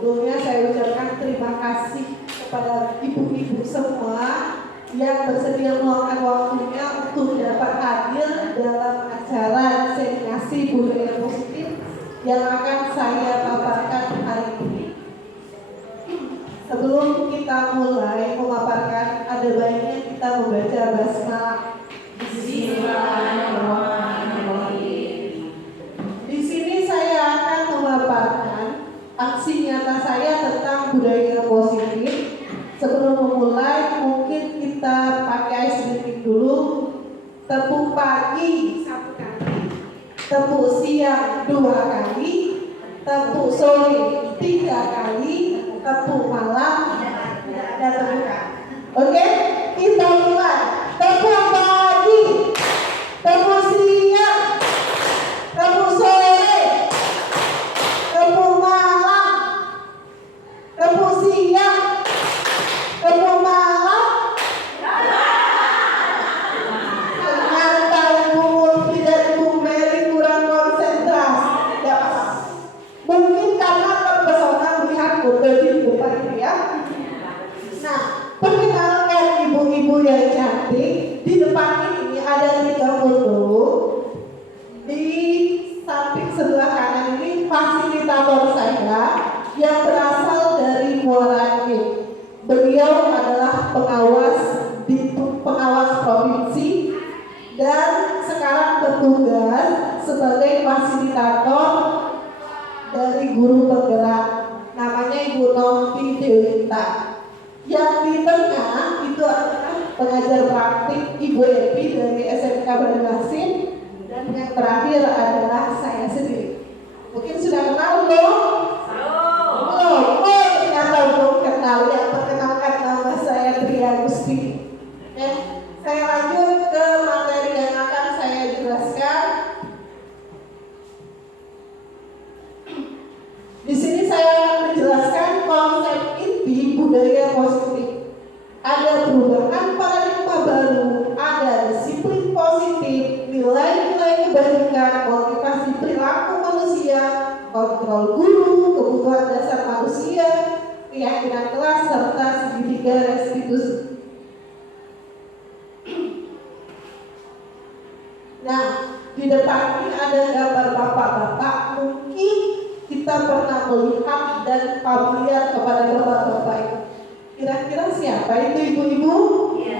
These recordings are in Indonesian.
Sebelumnya saya ucapkan terima kasih kepada ibu-ibu semua yang bersedia meluangkan waktunya untuk dapat hadir dalam acara Diseminasi Budaya Positif yang akan saya paparkan hari ini. Sebelum kita mulai memaparkan, ada baiknya kita membaca basmalah. Bismillahirrahmanirrahim. Di sini saya akan memaparkan aksi nyata saya tentang budaya positif. Sebelum memulai, mungkin kita pakai sedikit dulu. Tepuk pagi 1 kali, tepuk siang 2 kali, tepuk sore 3 kali, tepuk malam tidak ada tepukan. Oke, kita mulai. Tepuk pagi, tepuk siang, tepuk sore, tepuk malam, tepuk siang, tepuk malam. Ternyata Ibu Mulki dan Ibu Mary kurang konsentrasi. Ya, mungkin karena terpesona melihat foto di depan ini ya. Nah, perkenalkan ibu-ibu yang cantik. Di depan ini ada 3 foto. Di samping sebelah kanan ini fasilitator saya yang berasal dari Muara Enim. Beliau adalah pengawas provinsi dan sekarang bertugas sebagai fasilitator dari guru penggerak. Namanya Ibu Novi Dewita. Yang di tengah itu adalah pengajar praktik Ibu Epi dari SMK Banjarmasin, dan yang terakhir adalah saya sendiri. Mungkin sudah kenal belum? Belum. Oh, ternyata belum kenal. Ya, perkenalkan, nama saya Tria Gusti. Saya lanjut ke materi yang akan saya jelaskan. Di sini saya akan menjelaskan konsep inti budaya positif. Ada perubahan paradigma baru, ada disiplin positif, nilai-nilai kebaikan, motivasi perilaku manusia, kontrol guru, kebutuhan dasar manusia, keyakinan kelas, serta segitiga restitusi. Nah, di depan ini ada gambar bapak-bapak. Mungkin kita pernah melihat dan familiar kepada bapak-bapak ini. Kira-kira siapa itu ibu-ibu? Ki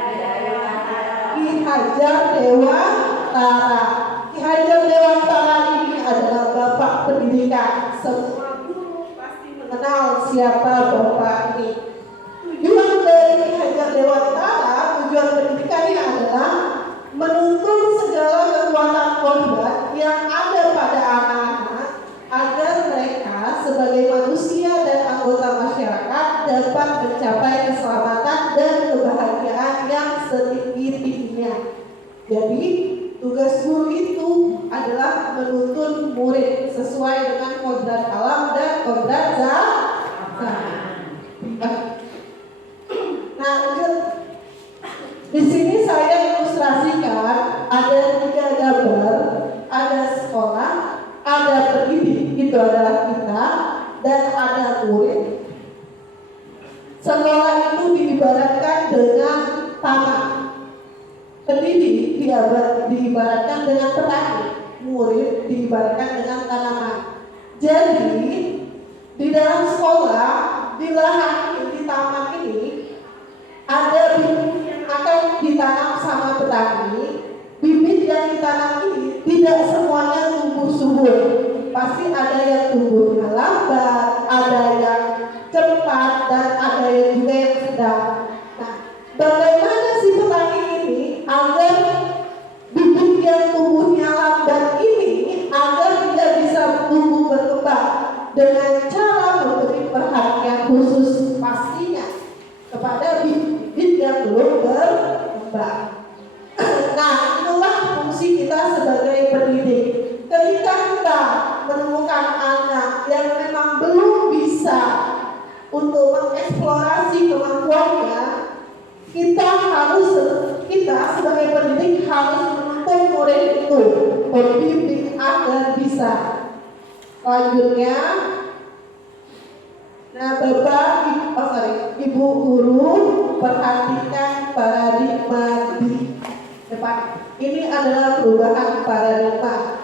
Hajar Dewantara. Ki Hajar Dewantara ini adalah bapak pendidikan. Semua guru pasti mengenal siapa bapak ini. Tujuan dari Ki Hajar Dewantara, tujuan pendidikannya adalah menuntun segala kekuatan kodrat yang ada pada anak-anak agar mereka sebagai manusia dan anggota masyarakat dapat mencapai keselamatan dan kebahagiaan yang setinggi-tingginya. Jadi tugas guru itu adalah menuntun murid sesuai dengan kodrat alam dan kodrat zaman. Nah, lanjut. Di sini saya ilustrasikan ada 3 gambar, ada sekolah, ada pendidik, itu adalah kita, dan ada murid. Sekolah itu diibaratkan dengan taman, pendidik diibaratkan dengan petani, murid diibaratkan dengan tanaman. Jadi di dalam sekolah, di lahan ini, di taman ini ada bibit yang akan ditanam sama petani. Bibit yang ditanam ini tidak semuanya tumbuh subur. Pasti ada yang tumbuhnya lambat, ada yang cepat, dan ada yang juga yang sedang. Nah, bagaimana si petani ini agar bibit yang tumbuhnya lambat ini agar tidak bisa tumbuh berkembang dengan cara memberi perhatian khusus pastinya kepada bibit yang belum berkembang. Nah, itulah fungsi kita sebagai pendidik. Ketika kita menemukan anak yang memang belum bisa untuk mengeksplorasi kemampuannya, kita sebagai pendidik harus menuntun murid itu, membimbing agar bisa. Selanjutnya, Nah, Ibu guru, perhatikan paradigma di depan. Ini adalah perubahan paradigma.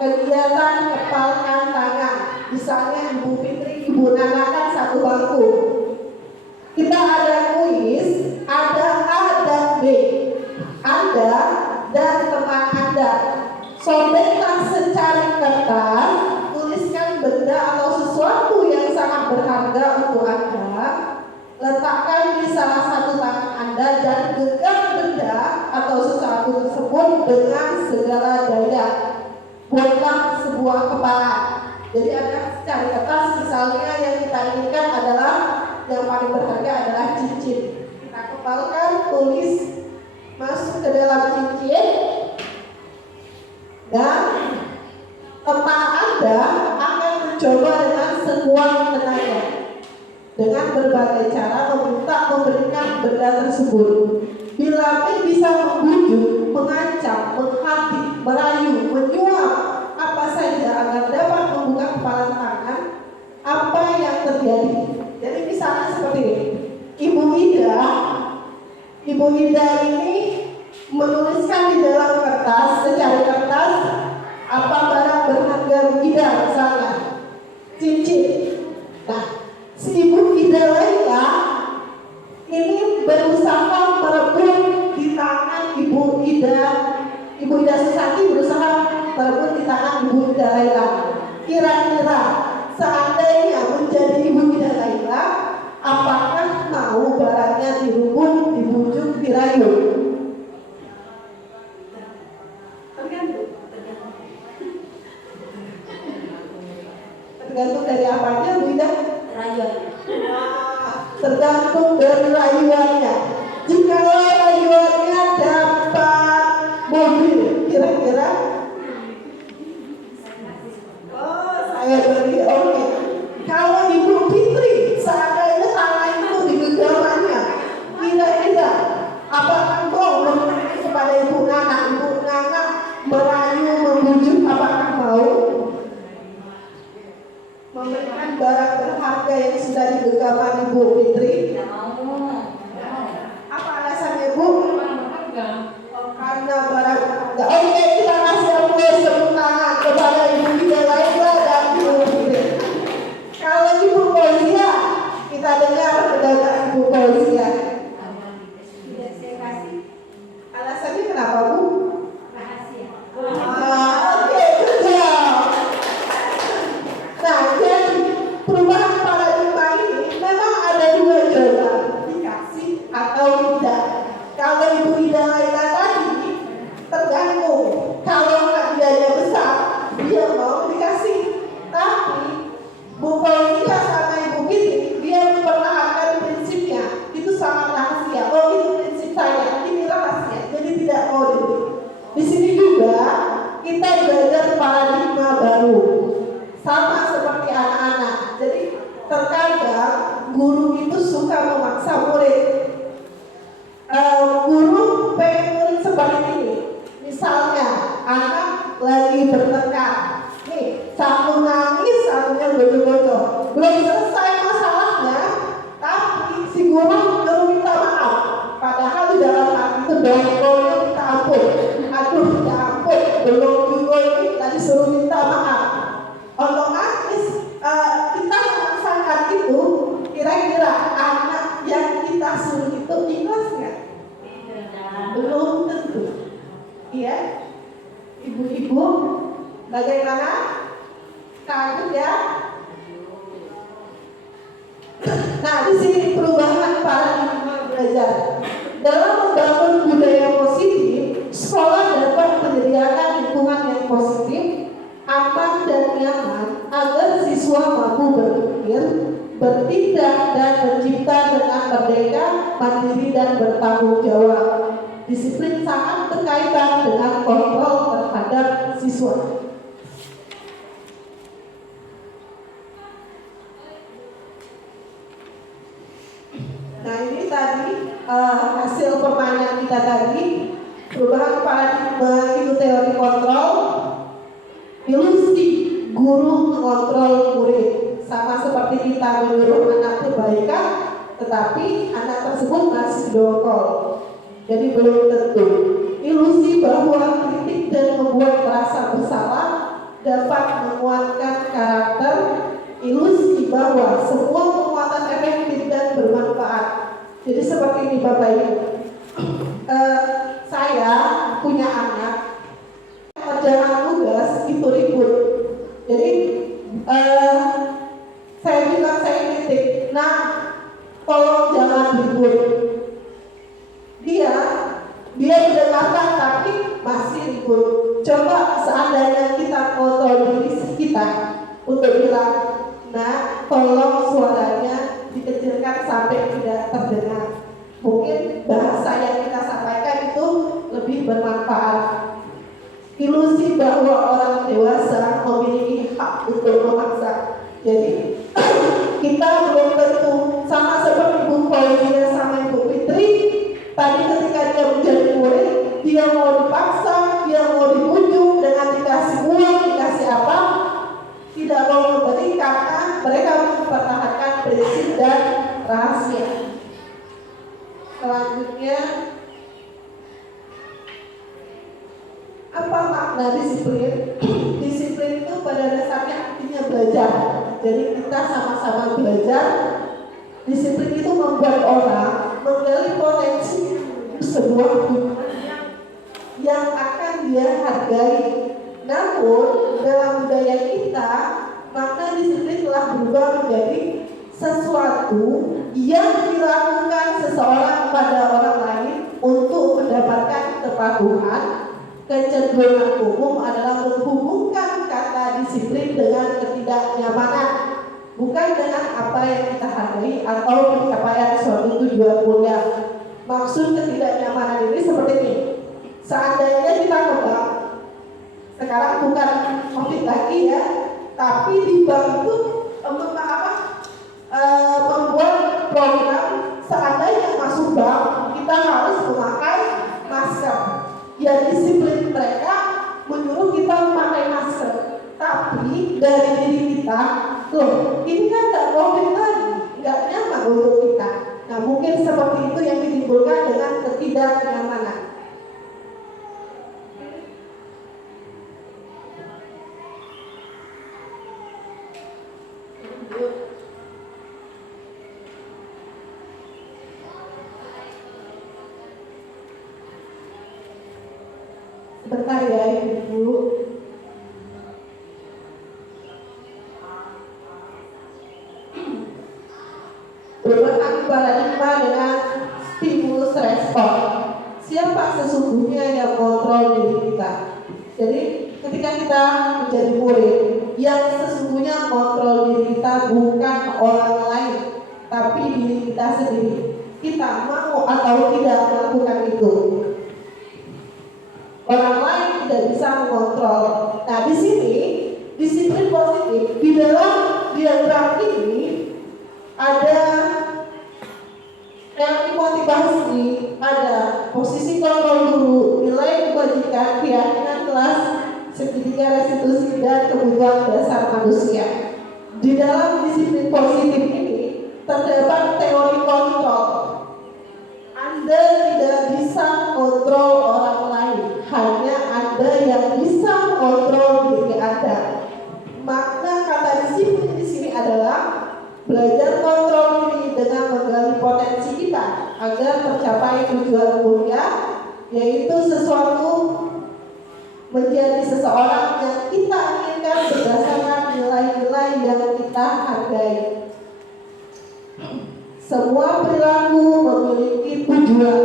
Kegiatan kepalkan tangan. Misalnya Ibu Fitri, Ibu Nana kan satu bangku. Kita ada kuis, ada A dan B. Anda dan teman Anda. Sobeklah secari kertas, tuliskan benda atau sesuatu yang sangat berharga untuk Anda, letakkan di salah satu tangan Anda dan genggam benda atau sesuatu tersebut dengan segala daya. Buatlah sebuah kepala. Jadi ada secari kertas, misalnya yang kita inginkan adalah yang paling berharga adalah cincin. Kita kepalkan, tulis masuk ke dalam cincin, dan teman Anda akan mencoba dengan sekuat tenaga dengan berbagai cara memberikan benda tersebut. Bila B bisa membujuk, mengancam, menghakimi, merayu, menyuap apa saja agar dapat membuka kepala tangan, apa yang terjadi? Jadi misalnya seperti ini, Ibu Ida ini menuliskan di dalam kertas, secari kertas, apa barang berharga Ida misalnya, cincin. Nah, si Ibu Ida Laila ini berusaha merebut di tangan Ibu Ida Susanti berusaha merebut di tangan Ibu Ida Laila. Kira-kira seandainya menjadi Ibu Ida Laila, apakah mau barangnya direbut, dibujuk, dirayu? Tergantung dari apanya, Bu Ida? Rayuan. Tergantung dari rayuannya. Jika rayuannya dapat mobil, kira-kira? Oh, saya beri oke. Kalau Ibu Fitri, seandainya tangan itu di genggamannya, kira-kira apakah mau memberi kepada Ibu Nana merayu, membujuk, apakah mau? Memberikan barang berharga yang sudah di genggaman Ibu Fitri? Tidak mau. Apa alasannya, Bu? Oh, karena barang berharga. Oke, kita kasih tepuk tangan kepada Ibu Ida Laila dan Ibu Fitri. Kalau Ibu Fauzia, kita dengar pendapat Ibu Fauzia. Tidak saya kasih. Alasannya kenapa, Bu? Rahasia. Oke, betul. Nah, jadi perubahan paradigma ini memang ada dua jawaban, dikasih atau tidak. Kalau Ibu Ida Laila tadi tergantung, kalau hadiahnya besar, dia mau dikasih. Tapi Bu Fauzia sama Ibu Fitri, dia mempertahankan prinsipnya. Itu sangat rahasia. Oh, itu prinsip saya, ini rahasia. Jadi tidak mau diberi. Di sini juga kita belajar paradigma baru. Sama seperti anak-anak. Jadi terkadang guru itu suka memaksa murid. Guru pengen murid seperti ini. Misalnya anak lagi bertengkar. Nih, satu nangis, satunya bocor-bocor. Belum selesai masalahnya, tapi si guru baru minta maaf. Padahal di dalam hati itu dongkolnya minta ampun. Aduh, minta ampun. Belum juga ini tadi suruh minta maaf. Otomatis kita melaksanakan itu, kira-kira anak yang kita suruh itu ikhlas nggak? Belum tentu. Iya, ibu-ibu, bagaimana? Kaget ya? Nah, di sini perubahan paradigma belajar. Dalam membangun budaya positif, sekolah dapat menyediakan lingkungan yang positif, aman dan nyaman agar siswa mampu berpikir, bertindak dan mencipta dengan merdeka, mandiri dan bertanggung jawab. Disiplin sangat berkaitan dengan kontrol terhadap siswa. Nah, ini tadi hasil permainan kita tadi, perubahan paradigma itu teori kontrol, ilusi guru mengontrol murid, sama seperti kita menyuruh jadi belum tentu. Ilusi bahwa kritik dan membuat merasa bersalah dapat menguatkan karakter. Ilusi bahwa semua penguatan efektif dan bermanfaat. Jadi seperti ini Bapak Ibu, saya punya anak, kerjaan tugas itu ribut. Jadi saya bilang, saya kritik, nah tolong jangan ribut. Dia mendengarkan tapi masih ribut. Coba seandainya kita kontrol diri kita untuk bilang, nah tolong suaranya dikecilkan sampai tidak terdengar. Mungkin bahasa yang kita sampaikan itu lebih bermanfaat. Ilusi bahwa orang dewasa memiliki hak untuk memaksa. Jadi kita belum tentu, sama seperti Bu Fauzia sama Ibu Fitri. Tadi ketika dia menjadi murid, dia mau dipaksa, dia mau dibujuk dengan dikasih uang, dikasih apa, tidak mau memberi karena mereka mempertahankan prinsip dan rahasia. Selanjutnya, apa makna disiplin? Disiplin itu pada dasarnya artinya belajar. Jadi kita sama-sama belajar. Disiplin itu membuat orang menggali potensi sebuah hubungan yang akan dia hargai. Namun dalam budaya kita, makna disiplin telah berubah menjadi sesuatu yang dilakukan seseorang pada orang lain untuk mendapatkan kepatuhan. Kecenderungan umum adalah menghubungkan kata disiplin dengan ketidaknyamanan, bukan dengan apa yang kita hargai atau pencapaian suatu tujuan mulia. Maksud ketidaknyamanan ini seperti ini. Seandainya kita ke bank, sekarang bukan COVID lagi ya, tapi di bank itu membuat program seandainya masuk bank kita harus memakai masker. Ya disiplin mereka menyuruh kita memakai masker, tapi dari diri kita, loh ini kan nggak COVID lagi, nggak nyaman untuk kita. Nah mungkin seperti itu yang ditimbulkan dengan ketidaknyamanan. Sebentar ya Ibu. Berubah paradigma dengan stimulus respon. Siapa sesungguhnya yang kontrol diri kita? Jadi ketika kita menjadi murid, yang sesungguhnya kontrol diri kita bukan orang lain, tapi diri kita sendiri. Kita mau atau tidak melakukan itu. Orang lain tidak bisa mengontrol. Nah di sini disiplin positif di dalam diagram ini ada teori motivasi, ada posisi kontrol guru, nilai kebajikan, keyakinan kelas, segitiga restitusi dan kebutuhan dasar manusia. Di dalam disiplin positif ini terdapat teori kontrol. Anda tidak bisa kontrol orang lain, hanya Anda yang bisa kontrol diri Anda. Makna kata disiplin di sini adalah belajar kontrol diri dengan menggali potensi kita agar tercapai tujuan mulia, yaitu sesuatu menjadi seseorang yang kita inginkan berdasarkan nilai-nilai yang kita hargai. Semua perilaku memiliki tujuan.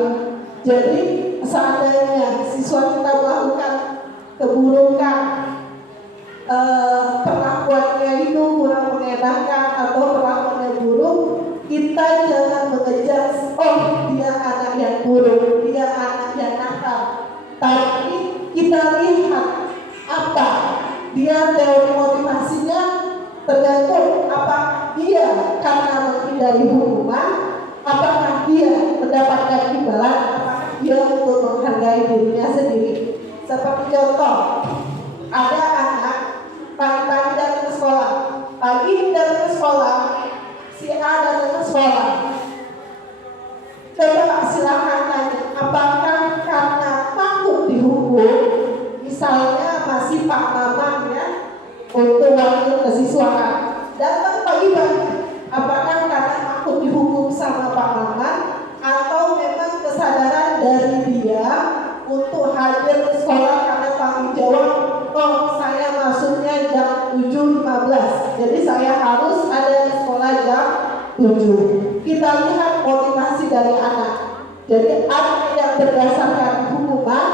Jadi seandainya siswa kita melakukan keburukan, perlakuannya itu kurang mengenakan atau perlakuannya buruk, kita jangan mengejar, oh dia anak yang buruk, dia anak yang nakal. Tapi kita lihat apa dia teori motivasinya, tergantung apakah dia karena menghindari hukuman, apakah dia mendapatkan imbalan, apakah dia untuk menghargai dirinya sendiri. Seperti contoh, ada anak pagi-pagi datang ke sekolah, pagi datang ke sekolah, si A datang ke sekolah. Coba silakan tanya, apakah misalnya masih Pak Maman ya, untuk wakil kesiswaan, datang pagi-pagi. Apakah karena takut dihukum sama Pak Maman, atau memang kesadaran dari dia untuk hadir ke sekolah karena tanggung jawab, oh saya masuknya jam 7.15, jadi saya harus ada di sekolah jam 7. Kita lihat motivasi dari anak. Jadi ada yang berdasarkan hukuman,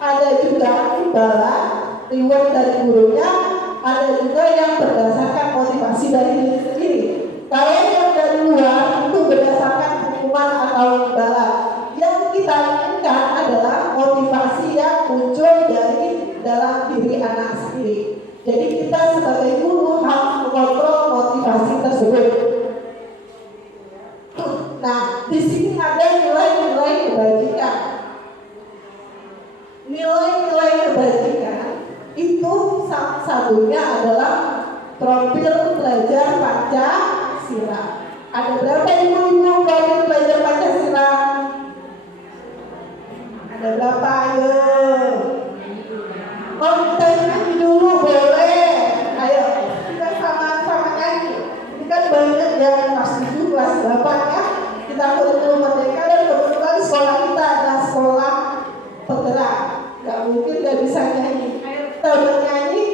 ada juga imbalan, reward dari gurunya, ada juga yang berdasarkan motivasi dari diri sendiri. Kalau yang dari luar itu berdasarkan hukuman atau imbalan. Yang kita inginkan adalah motivasi yang muncul dari dalam diri anak sendiri. Jadi kita sebagai guru harus mengontrol motivasi tersebut. Nah, di sini ada nilai-nilai kebajikan. Nilai-nilai kebajikan itu salah satunya adalah profil pelajar Pancasila. Ada berapa ibu-ibu profil pelajar Pancasila? Ada berapa? Ayo. Oh, kita nyanyi dulu boleh. Ayo, kita sama-sama nyanyi. Ini kan banyak yang kelas 7, kelas 8 ya. Kita kurikulum merdeka dan kebetulan sekolah kita adalah sekolah penggerak. Gak mungkin gak bisa nyanyi. Ayo kita bernyanyi.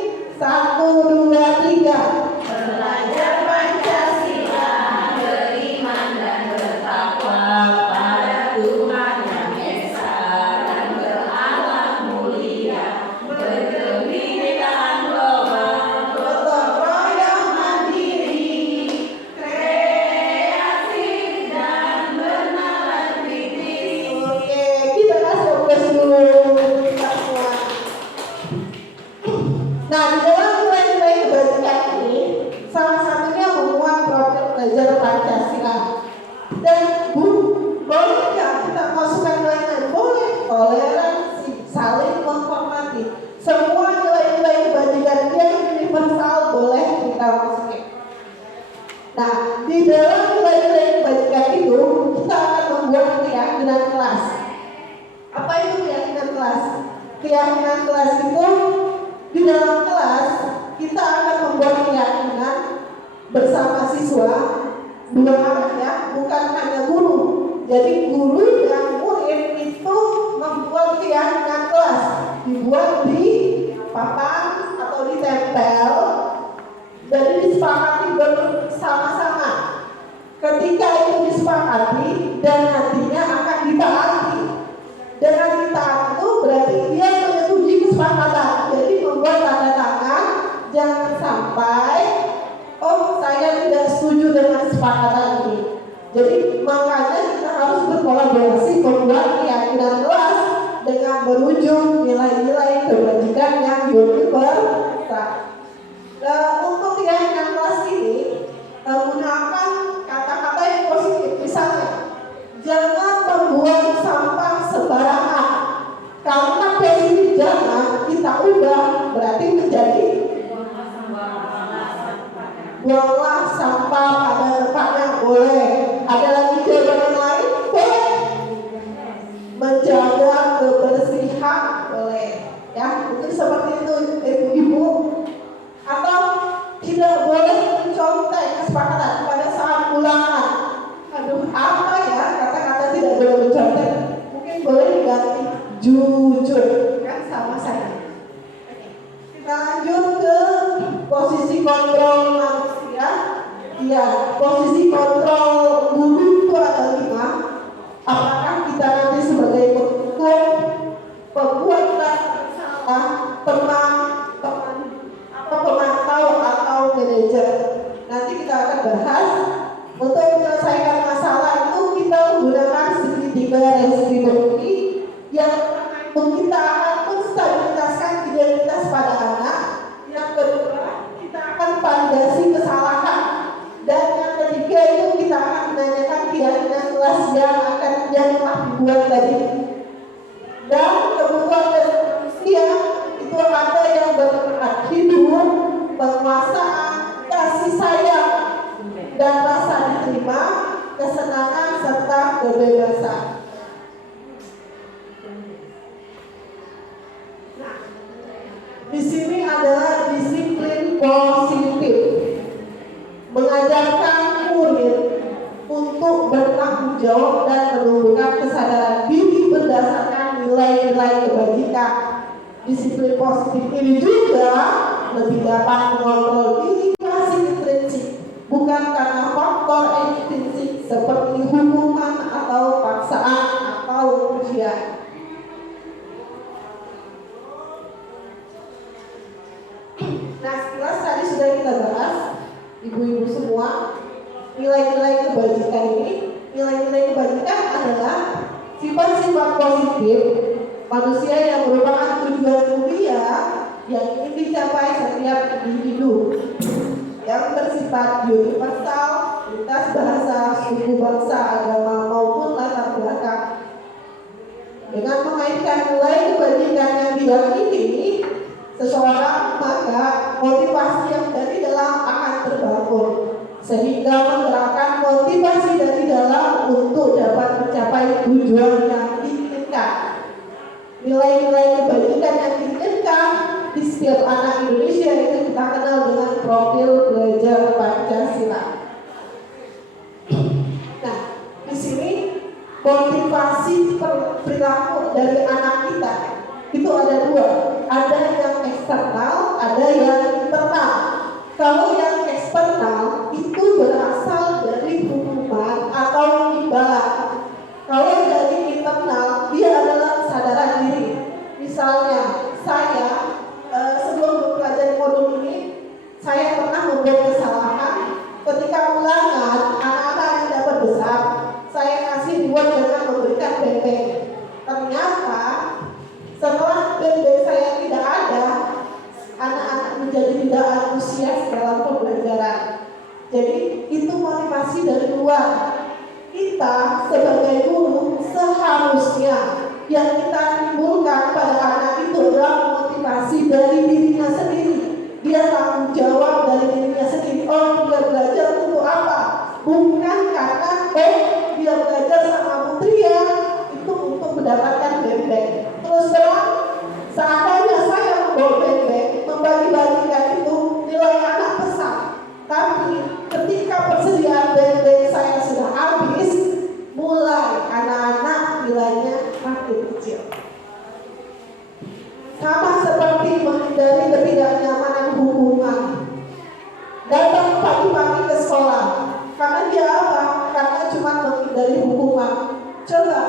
1, 2, 3. Belajar Pancasila, beriman dan bertakwa pada Tuhan yang Esa dan berakhlak mulia, berkebinekaan global, gotong royong mandiri, kreatif dan bernalar kritis. Oke, kita kasih obat dulu kita semua. Nah, di dalam nilai-nilai kebajikan ini, salah satunya memuat profil pelajar Pancasila. Dan boleh nggak kita masukkan nilai-nilai? Boleh, toleransi, saling menghormati. Semua nilai-nilai kebajikan yang universal boleh kita masukin. Nah, di dalam nilai-nilai kebajikan itu, kita akan membuat keyakinan kelas. Apa itu keyakinan kelas? Keyakinan kelas itu di dalam kelas kita akan membuat keyakinan bersama siswa dua arah ya, bukan hanya guru. Jadi guru dan murid itu membuat keyakinan kelas, dibuat di papan atau ditempel, jadi disepakati bersama-sama. Ketika itu disepakati dan nantinya akan ditaati. Dengan ditaati itu berarti dia menyetujui kesepakatan. Jadi membuat tanda tangan, jangan sampai oh saya tidak setuju dengan kesepakatan ini. Jadi makanya kita harus berkolaborasi membuat keyakinan kelas dengan berujung nilai-nilai kebajikan yang universal. Untuk keyakinan kelas ini menggunakan kata-kata yang positif. Misalnya, jangan membuang sampah sembarangan. Karena positif jangan kita ubah berarti menjadi buanglah sampah pada tempatnya boleh. Ada lagi jawaban lain? Boleh. Menjaga kebersihan boleh. Ya, mungkin seperti itu ibu-ibu. Atau tidak boleh mencontek kesepakatan pada saat ulangan. Aduh, apa ya kata-kata tidak boleh mencontek? Mungkin boleh diganti jujur, kan sama saya. Kita lanjut ke posisi kontrol manusia. Ya, posisi kontrol guru itu ada 5. Apakah kita nanti sebagai penghukum, pembuat salah, teman, atau pemantau atau manajer? Nanti kita akan bahas. Untuk menyelesaikan masalah itu kita menggunakan segitiga redistribusi yang kita akan menstabilitaskan identitas pada anak. Yang kedua, kita akan validasi kesalahan. Dan yang ketiga itu kita akan menanyakan keyakinan kelas yang telah dibuat tadi. Dan kebutuhan dari manusia itu ada yang bermanfaat hidup, penguasaan, kasih sayang, dan rasa diterima, kesenangan serta kebebasan. jawab dan menumbuhkan kesadaran diri berdasarkan nilai-nilai kebajikan. Disiplin positif ini juga lebih dapat mengontrol diri masih intrinsik, bukan karena faktor ekstrinsik seperti hukuman atau paksaan atau ujian. Nah, sekilas tadi sudah kita bahas, ibu-ibu semua, nilai-nilai kebajikan ini. Nilai-nilai kebajikan adalah sifat-sifat positif manusia yang merupakan tujuan mulia yang ingin dicapai setiap individu, yang bersifat universal, lintas bahasa, suku, bangsa, agama maupun latar belakang. Dengan mengaitkan nilai kebajikan yang diyakini seseorang, maka motivasi yang dari dalam akan terbangun, sehingga menggerakkan motivasi dari dalam untuk dapat mencapai tujuan yang diinginkan. Nilai-nilai kebajikan yang diinginkan di setiap anak Indonesia itu kita kenal dengan profil belajar Pancasila. Nah, di sini motivasi perilaku dari anak kita itu ada dua, ada yang eksternal, ada yang internal. Kalau yang eksternal itu berasal dari hukuman atau imbalan. Kalau dari internal, dia adalah kesadaran diri. Misalnya, saya sebelum mempelajari modul ini, saya pernah membuat kesalahan. Ketika ulangan, anak-anak yang dapat besar, saya kasih reward dengan memberikan benteng. Ternyata setelah benteng saya tidak ada, anak-anak menjadi tidak antusias dalam pembelajaran. Jadi itu motivasi dari luar. Kita sebagai guru seharusnya yang kita timbulkan pada anak itu adalah motivasi dari dirinya sendiri. Dia tanggung jawab dari dirinya sendiri. Oh, dia belajar untuk apa? Bukan karena dia belajar sama Putria itu untuk mendapatkan benteng. Terus terang, seandainya saya membawa benteng, membagi-bagikan itu nilai anak besar. Tapi ketika persediaan benteng saya sudah habis, mulai anak-anak nilainya makin kecil. Sama seperti menghindari ketidaknyamanan hukuman. Datang pagi-pagi ke sekolah, karena dia apa? Karena cuma menghindari hukuman. Coba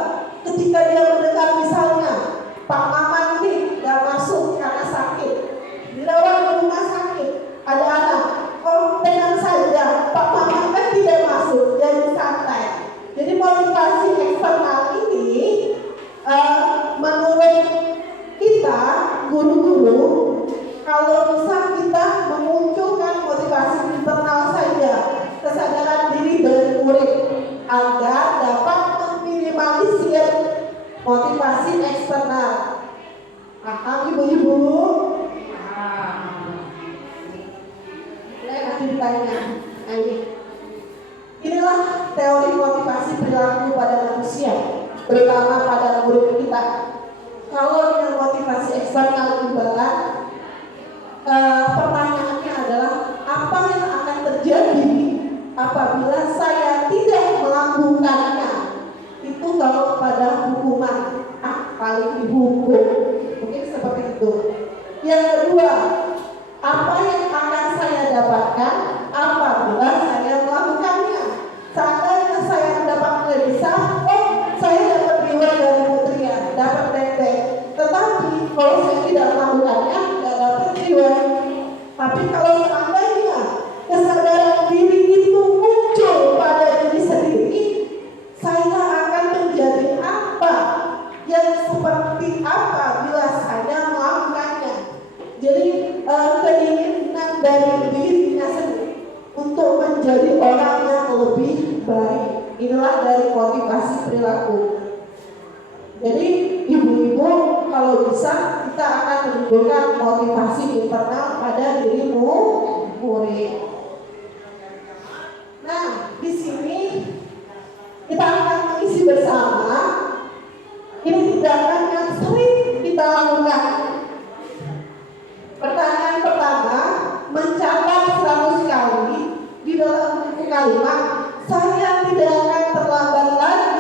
ketika dia mendengar misalnya Pak Maman ini gak masuk karena sakit, dirawat di rumah sakit, ada anak, oh tenang saja, Pak Maman kan tidak masuk, jadi santai. Jadi motivasi eksternal ini menurut kita guru-guru, kalau bisa kita memunculkan motivasi internal saja, kesadaran diri dari murid agar dapat meminimalisir motivasi eksternal. Paham ibu-ibu? Saya kasih ditanya. Inilah teori motivasi perilaku pada manusia, terutama pada murid kita. Kalau dengan motivasi eksternal imbalan, pertanyaannya adalah apa yang akan terjadi apabila saya tidak melakukannya? Itu kalau pada hukuman, paling dihukum, mungkin seperti itu. Yang kedua, apa yang akan saya dapatkan apabila saya melakukannya? Seandainya saya mendapat nilai besar, saya dapat reward dari Putria, dapat benteng. Tetapi kalau saya tidak melakukannya, tidak dapat reward. Tapi kalau seandainya kesadaran diri itu muncul pada diri sendiri, saya akan menjadi apa? Yang seperti apa bila saya melakukannya? Jadi keinginan dari dirinya sendiri untuk menjadi orang yang lebih baik. Inilah dari motivasi perilaku. Jadi ibu-ibu kalau bisa kita akan menimbulkan motivasi internal pada dirimu murid. Nah, di sini kita akan mengisi bersama. Ini tindakan yang sering kita lakukan. Pertanyaan pertama, mencatat 100 kali di dalam buku kalimat, saya tidak akan terlambat lagi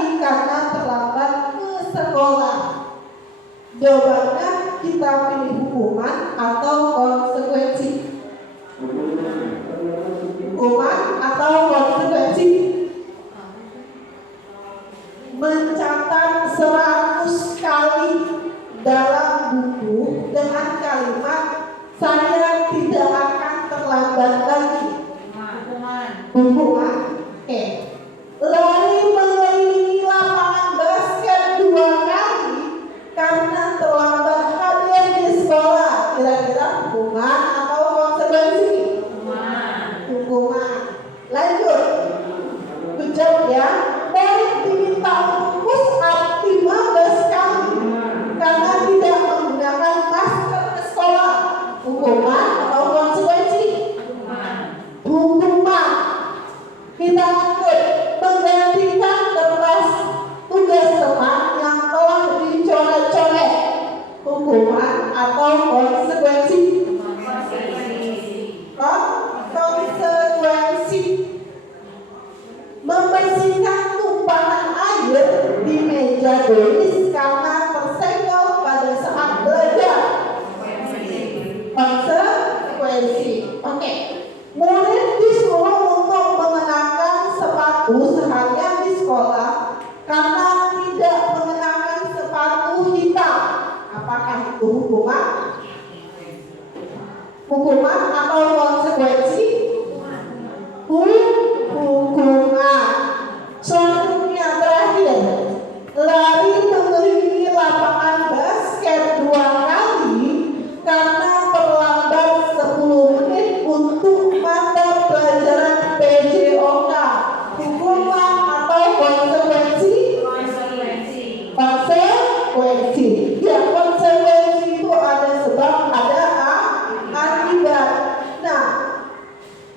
Jawabannya kita pilih hukuman atau konsekuensi. Hukuman atau konsekuensi. Mencatat 100 kali dalam buku dengan kalimat saya tidak akan terlambat lagi. Hukuman. Oke. Lari mengelilingi lapangan basket 2 kali karena terlambat hadir di sekolah. Kira-kira hukuman atau konsekuensi? Hukuman. Lanjut. Ucap ya. Dari diminta untuk push up 15 kali karena tidak menggunakan masker ke sekolah. Hukuman atau konsekuensi? Hukuman. Kita lanjut. Menggantikan kertas tugas teman yang telah dicoret-coret. Hukuman atau konsekuensi? Konsekuensi. Membersihkan tumpahan air di meja tulis karena tersenggol pada saat belajar. Konsekuensi. Oke. Murid disuruh untuk mengenakan sepatu seharian di sekolah karena tidak mengenakan sepatu hitam. Apakah itu hukuman? Hukuman atau konsekuensi? Hukuman. Selanjutnya terakhir, lari mengelilingi lapangan basket 2 kali karena terlambat 10 menit untuk mata pelajaran PJOK. Hukuman atau konsekuensi? Konsekuensi. Ya, konsekuensi itu ada sebab, ada akibat. Nah,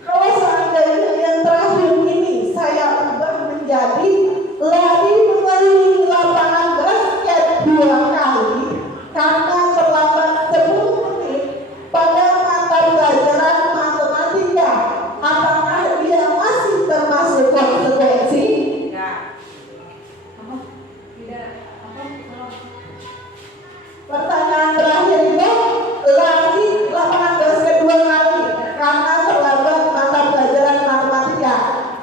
kalau seandainya yang terakhir ini saya ubah menjadi lari mengelilingi lapangan basket 2 kali karena terlambat 10 menit pada mata pelajaran matematika, apakah dia masih termasuk konsekuensi? Pertanyaan terakhir itu lari lapangan basket 2 kali karena terlambat mata pelajaran matematika.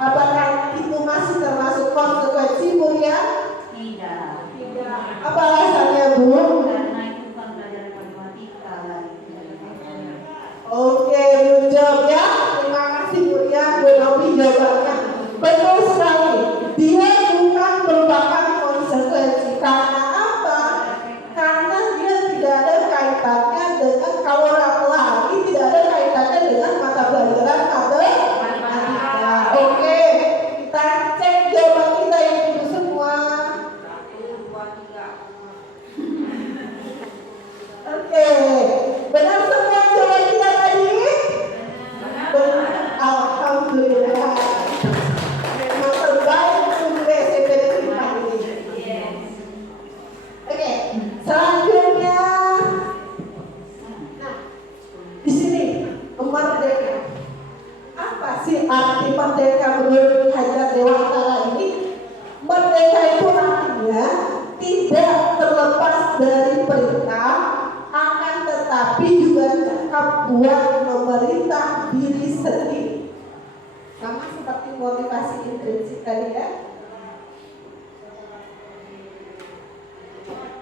Apakah itu masih termasuk konsekuensi, Bu ya? Tidak. Apa alasannya, Bu? Karena itu bukan pelajaran matematika lagi. Oke, good job ya. Terima kasih Bu ya, Bu Novi jawabannya. Betul sekali. Dia bukan merupakan konsekuensi. Karena apa? Karena dia tidak ada kaitannya dengan, kalau lari tidak ada kaitannya dengan mata pelajaran matematika. Oke, kita cek jawaban kita yang itu semua. Oke, benar semua jawaban kita tadi? Benar. Alhamdulillah. Memang terbaik untuk SMP ini. Oke, selanjutnya. Nah, di sini merdeka. Apa sih arti merdeka menurut Hajar Dewantara ini? Merdeka itu artinya tidak terlepas dari perintah, akan tetapi juga cakap buat memerintah diri sendiri. Sama seperti motivasi intrinsik tadi ya.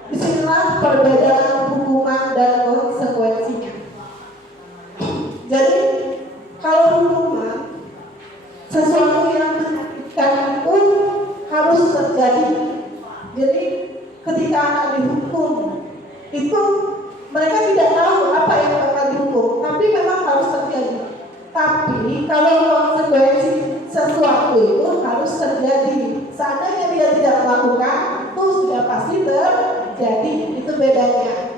Disinilah perbedaan hukuman dan konsekuensinya. Jadi kalau hukuman, sesuatu yang menyakitkan itu harus terjadi. Jadi ketika anak dihukum, itu mereka tidak tahu apa yang akan dihukum, tapi memang harus terjadi. Tapi kalau konsekuensi sesuatu itu harus terjadi. Seandainya dia tidak melakukan, itu sudah pasti terjadi. Itu bedanya.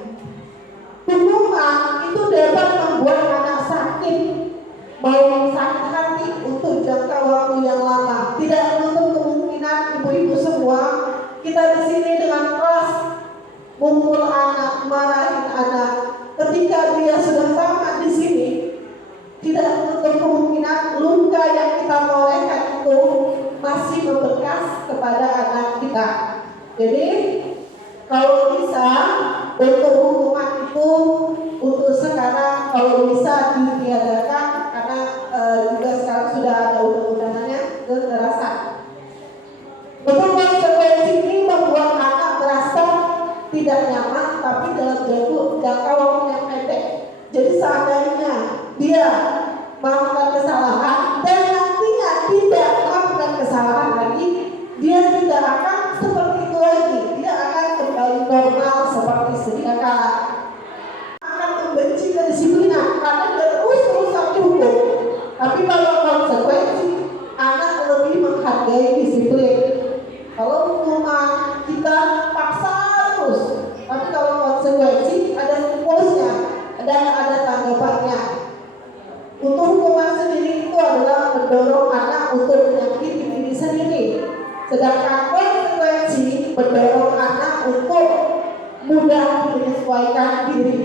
Hukuman itu dapat membuat anak sakit, mau sakit hati untuk jangka waktu yang lama. Tidak menutup kemungkinan ibu-ibu semua, kita di sini dengan keras mukul anak, marahin anak. Ketika dia sudah tamat di sini, tidak menutup kemungkinan luka yang kita torehkan itu masih membekas kepada anak kita. Jadi kalau bisa untuk kekerasan. Bentuk konsekuensi ini membuat anak merasa tidak nyaman, tapi dalam jangka waktu yang pendek. Jadi seandainya dia melakukan kesalahan dan nantinya tidak melakukan kesalahan lagi, dia tidak akan seperti itu lagi. Dia akan kembali normal seperti sedia kala. Akan membenci kedisiplinan karena dia terus-terusan dihukum. Tapi kalau konsekuensi, anak lebih menghargai disiplin. Kalau hukuman kita paksa terus, tapi kalau konsekuensi ada rumusnya, ada tanggapannya. Untuk hukuman sendiri itu adalah mendorong anak untuk menyakiti diri sendiri, sedangkan konsekuensi mendorong anak untuk mudah menyesuaikan diri.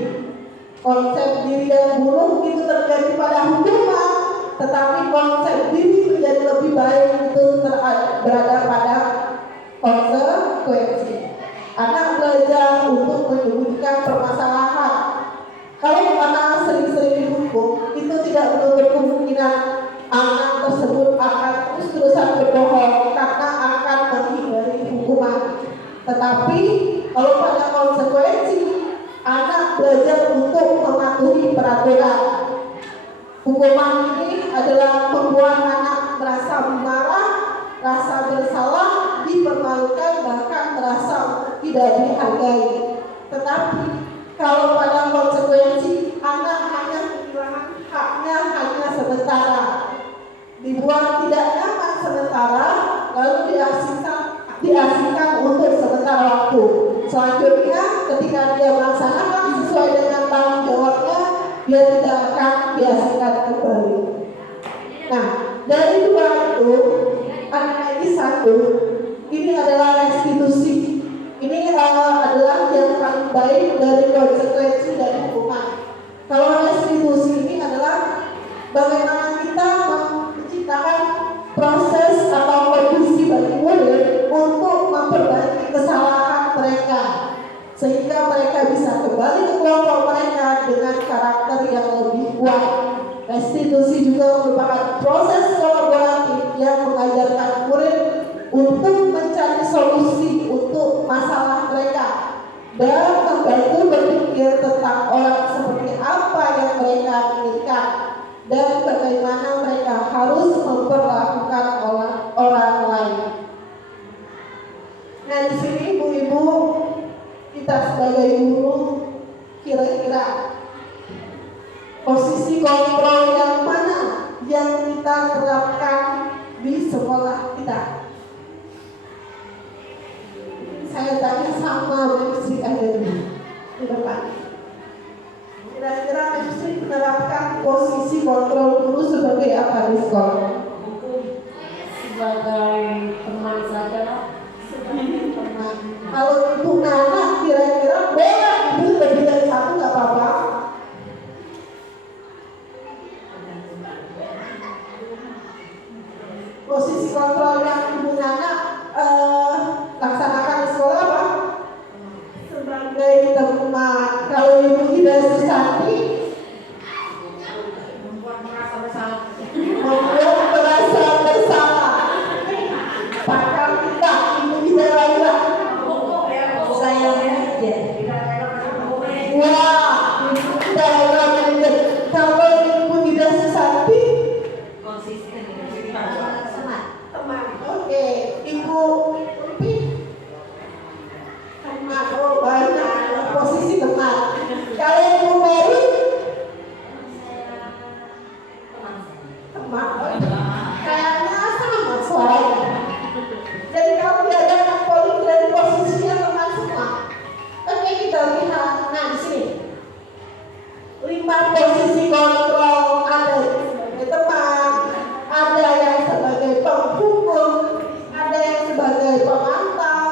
Konsep diri yang buruk itu terjadi pada hukuman, tetapi konsep diri menjadi lebih baik itu berada pada konsekuensi. Anak belajar untuk menyembunyikan permasalahan. Kalau anak sering-sering dihukum, itu tidak menutup kemungkinan anak tersebut akan terus-terusan berbohong karena akan menghindari hukuman. Tetapi kalau pada konsekuensi, anak belajar untuk mematuhi peraturan. Hukuman ini adalah membuat anak merasa marah, rasa bersalah, dipermalukan, bahkan merasa tidak dihargai. Tetapi kalau pada konsekuensi, anak hanya kehilangan haknya hanya sementara, dibuat tidak nyaman sementara, lalu diasingkan untuk sementara waktu. Selanjutnya, ketika dia melaksanakan sesuai dengan tanggung jawabnya, dia tidak akan diasingkan kembali. Nah, dari dua itu, ada lagi satu. Ini adalah restitusi. Ini adalah yang paling baik dari konsekuensi dan hukuman. Kalau restitusi ini adalah bagaimana kita menciptakan proses atau kondisi bagi murid untuk memperbaiki kesalahan mereka, sehingga mereka bisa kembali ke kelompok mereka dengan karakter yang lebih kuat. Restitusi juga merupakan proses kolaboratif yang mengajarkan murid untuk mencari solusi untuk masalah mereka dan membantu berpikir tentang orang seperti apa yang mereka inginkan dan bagaimana mereka harus memperlakukan orang lain. Nah, di sini ibu-ibu, kita sebagai guru, kira-kira posisi kontrol yang mana yang kita terapkan di sekolah kita? Saya tanya sama Mepsi ada di depan. Kira-kira Mepsi menerapkan posisi kontrol guru sebagai apa di sekolah? Sebagai teman saja. Sebagai teman. Kalau untuk Nana kira-kira boleh ibu lebih dari satu nggak apa-apa? Posisi kontrol yang ibu Nana laksanakan di sekolah apa? Sebagai teman. Kalau ibu Ida Susanti membuat merasa bersalah. Pakar kita ibu Ida Laila. Saya manajer. Wah, ibu Ida Laila manajer. Kalau ibu Ida Susanti Konsisten. teman. Oke, ibu Upi teman. Oh, banyak posisi teman. Kalau ibu Mary teman. Kayaknya sama suaranya. Jadi kalau dia ada anak poli dari posisinya teman semua. Oke, kita lihat. Nah, di sini 5 posisi kontrol, ada sebagai teman, ada yang sebagai penghukum, ada yang sebagai pemantau,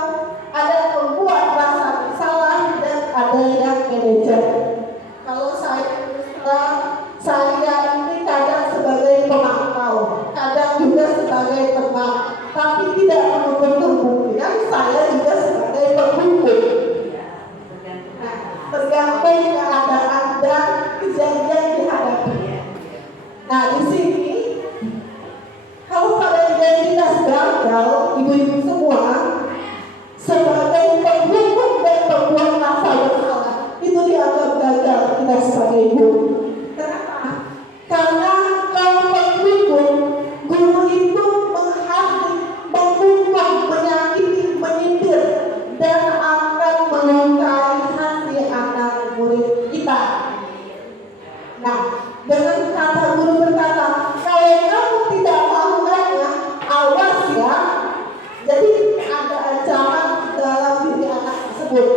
ada yang membuat rasa bersalah, dan ada yang manajer. Kalau saya ini kadang sebagai pemantau, kadang juga sebagai teman, tapi tidak menutup kemungkinan saya juga sebagai penghukum. Nah, tergantung keadaan dan kejadian dihadapi. Nah, di sini kalau pada identitas gagal, ibu-ibu semua, sebagai penghukum dan pembuat rasa bersalah, itu dianggap gagal kita sebagai ibu. Kenapa? Karena kalau penghukum, guru itu menghadir, menghukum, menyakiti, menyindir, dan akan melukai hati anak murid kita. Nah, dengan kata guru berkata, kalau kamu tidak melakukannya, awas ya. Jadi ada ancaman dalam diri anak tersebut.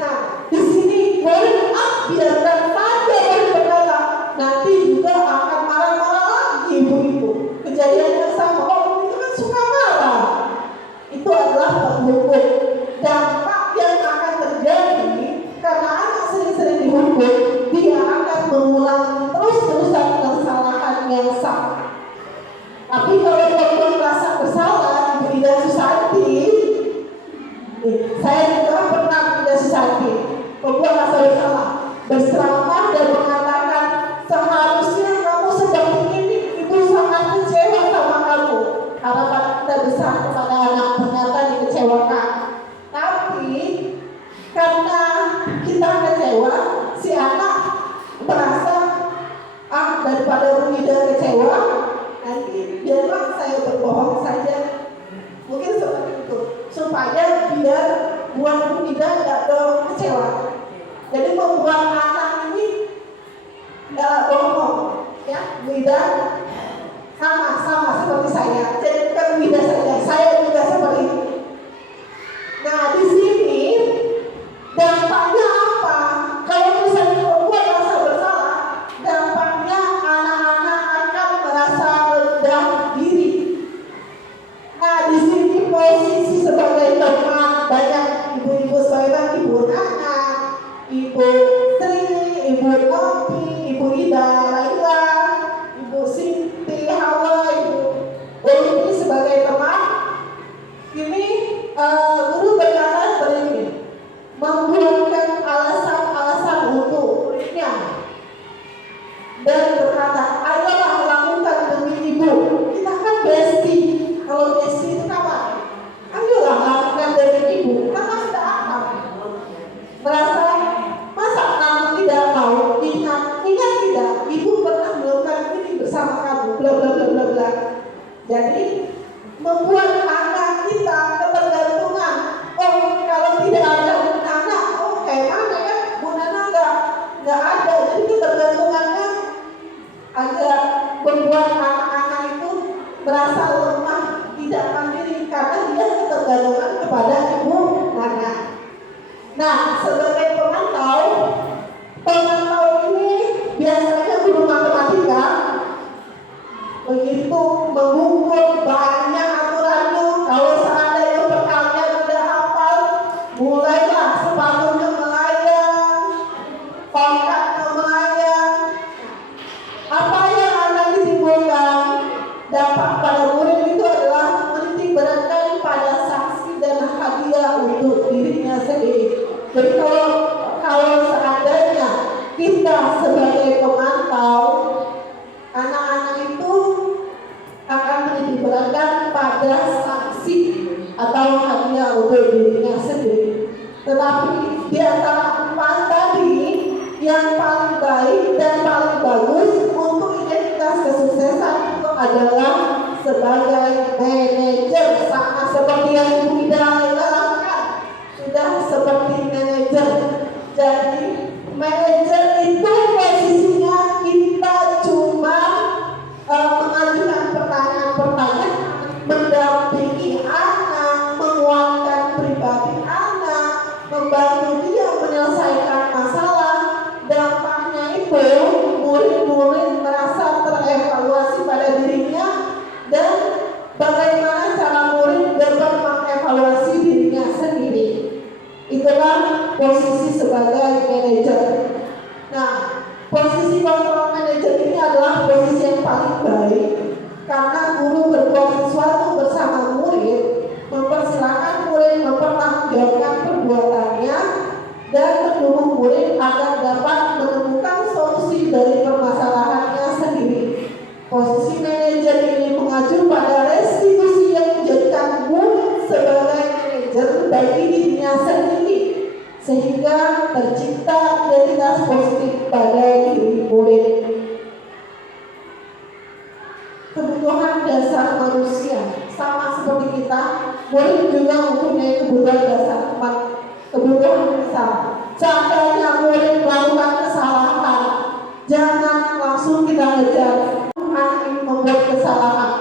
Nah, di sini murid biarkan saja murid berkata, nanti juga akan marah-marah lagi ibu-ibu. Kejadian yang sama, oh itu kan suka marah. Itu adalah penghukum. Dampak yang akan terjadi karena anak sering-sering dihukum, dia akan mengulang terus-terusan kesalahan yang sama. Tapi kalau pembuat rasa bersalah, Ibu Ida Susanti, saya juga pernah Ida Susanti, pembuat rasa bersalah, berceramah dan mengatakan seharusnya kamu seperti ini, ibu sangat kecewa sama kamu. Harapan kita besar kepada anak ternyata dikecewakan. Tapi karena kita kecewa, si anak merasa daripada Bu Ida kecewa, nanti biarlah saya berbohong saja, mungkin seperti itu, supaya biar buat Bu Ida tidak kecewa. Jadi membuat anak ini bohong, ya Bu Ida sama seperti saya. Jadi bukan Bu Ida saja, saya juga seperti itu. Nah di sini dampaknya apa? Kalau misalnya membuat rasa bersalah, dampaknya anak-anak akan merasa rendah diri. Nah di sini posisi sebagai teman, banyak ibu-ibu sebagai ibu Nana, ibu Sri, ibu Nopi, ibu Ida, Laila, ibu Sinti, Hawa, ibu Oli sebagai teman. Ini guru berkata begini, membuatkan alasan-alasan untuk muridnya dan berkata, ayolah lakukan demi ibu. Kita kan bestie, kalau bestie itu kawan. Ayolah lakukan demi ibu, karena sudah akrab. Merasa masa kamu tidak mau ingat tidak, ibu pernah melakukan ini bersama kamu, bla bla bla bla bla. Jadi membuat anak kita ketergantungan. Oh, kalau tidak ada anak, oh kayak mana ya? Bu Nana nggak ada. Jadi ketergantungannya agak membuat anak-anak itu merasa lemah, tidak mandiri karena dia ketergantungan kepada ibu Nana. Nah, sebagai pemantau ini biasanya guru matematika begitu mengukur banyak aturannya. Kalau seandainya perkalian udah hafal, mulailah sepatunya melayang, tongkatnya melayang. Apa yang akan ditimbulkan dampak pada murid itu adalah menitik beratkan pada sanksi dan hadiah untuk dirinya sendiri. Jadi kalau seandainya kita sebagai pemantau, anak-anak itu akan diberikan pada sanksi atau hadiah untuk dirinya sendiri. Tetapi di antara empat tadi, yang paling baik dan paling bagus untuk identitas kesuksesan itu adalah sebagai manajer, sama seperti yang Ibu Ida lakukan, sudah seperti manajer. Jadi manajer itu posisinya kita cuma mengajukan pertanyaan-pertanyaan, mendampingi anak, menguatkan pribadi anak, membantu dia menyelesaikan masalah. Dampaknya itu murid-murid merasa terevaluasi pada dirinya dan bagaimana cara murid dapat mengevaluasi dirinya sendiri. Itulah posisi sebagai manajer. Nah, posisi kontrol manajer ini adalah posisi yang paling baik karena guru berbuat sesuatu bersama murid, mempersilahkan murid mempertanggungjawabkan perbuatannya dan mendukung murid agar dapat menemukan solusi dari permasalahannya sendiri. Posisi manajer ini mengacu pada restitusi dirinya sendiri, sehingga tercipta identitas positif pada diri murid. Kebutuhan dasar manusia sama seperti kita, murid juga mempunyai kebutuhan dasar kebutuhan besar. Seandainya murid melakukan kesalahan, jangan langsung kita kejar. Tuhan ingin membuat kesalahan.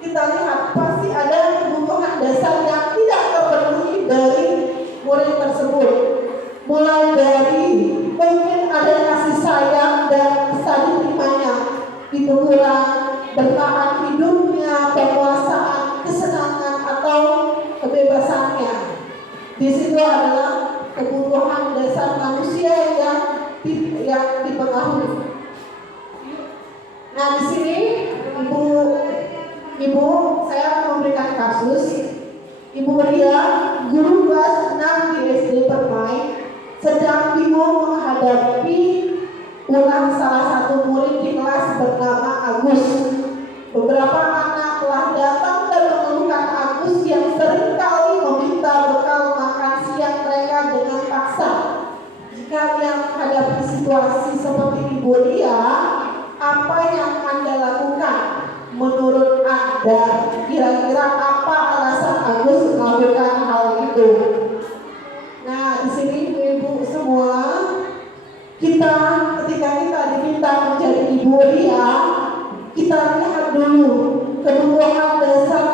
Kita lihat pasti ada kebutuhan dasar yang tidak terpenuhi dari murid tersebut. Mulai dari mungkin ada kasih sayang dan bisa diterimanya, itu kurang, bertahan hidupnya, penguasaan, kesenangan atau kebebasannya. Di situ adalah kebutuhan dasar manusia yang dipengaruhi. Nah, di sini ibu saya memberikan kasus. Ibu Ria, guru kelas 6 di SD Permai, sedang bingung menghadapi ulang salah satu murid di kelas bernama Agus. Beberapa anak telah datang dan mengeluhkan Agus yang seringkali meminta bekal makan siang mereka dengan paksa. Jika yang menghadapi situasi seperti Ibu Ria, apa yang Anda lakukan? Menurut Anda, kira-kira apa alasan Agus melakukan hal itu? Nah, di sini ibu semua, ketika kita diminta menjadi Ibu Ria, kita lihat dulu kebutuhan dasar